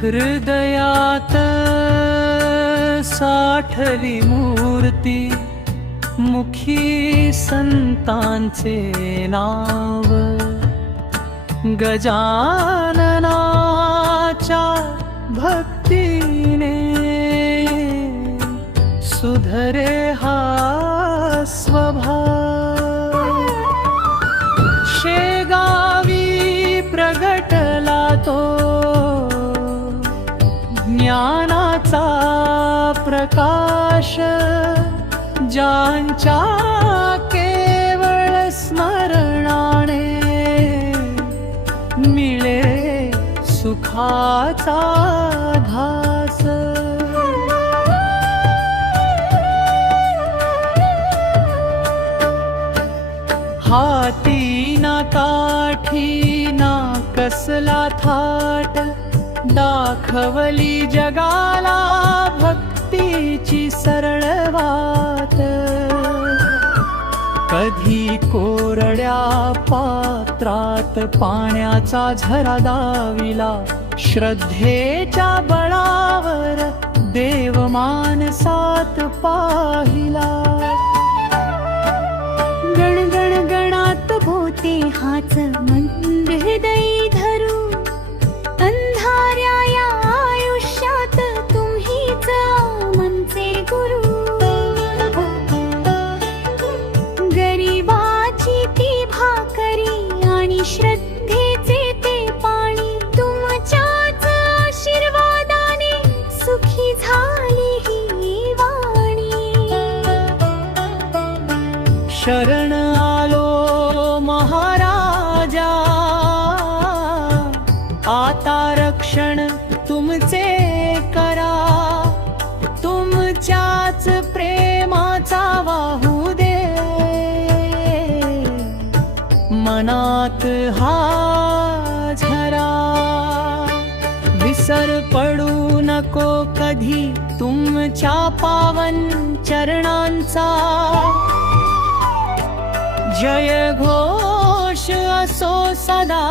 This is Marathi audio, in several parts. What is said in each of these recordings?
हृदयात साठली मूर्ती, मुखी संतांचे नाव, गजाननाच्या भक्तीने सुधरे हा स्वभाव। शेगावी प्रगटला तो ज्ञानाचा प्रकाश, ज्यांच्या केवळ स्मरणाने मिळे सुखाचा भास। हाती ना काठी ना कसला थाट, दाखवली जगाला भक्तीची सरळ वाट। कधी कोरड्या पात्रात पाण्याचा झरा दाविला, श्रद्धेच्या बळावर देव मानसात पाहिला। गणगण गणात भोते हाच मंद हृदयी धरू, अंधाऱ्या या आयुष्यात तुम्हीच मनचे गुरु। गरिबाची ती भाकरी आणि श्रद्धेचे ते पाणी, तुमच्याच आशीर्वादाने सुखी झाली ही वाणी। शरण आलो महाराजा, आता रक्षण तुमचे करा। तुमच्याच प्रेमाचा वाहू दे मनात हा झरा। विसर पडू नको कधी तुमच्या पावन चरणांचा, जय घोष असो सदा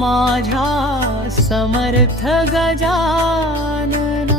माझ्या समर्थ गजानना।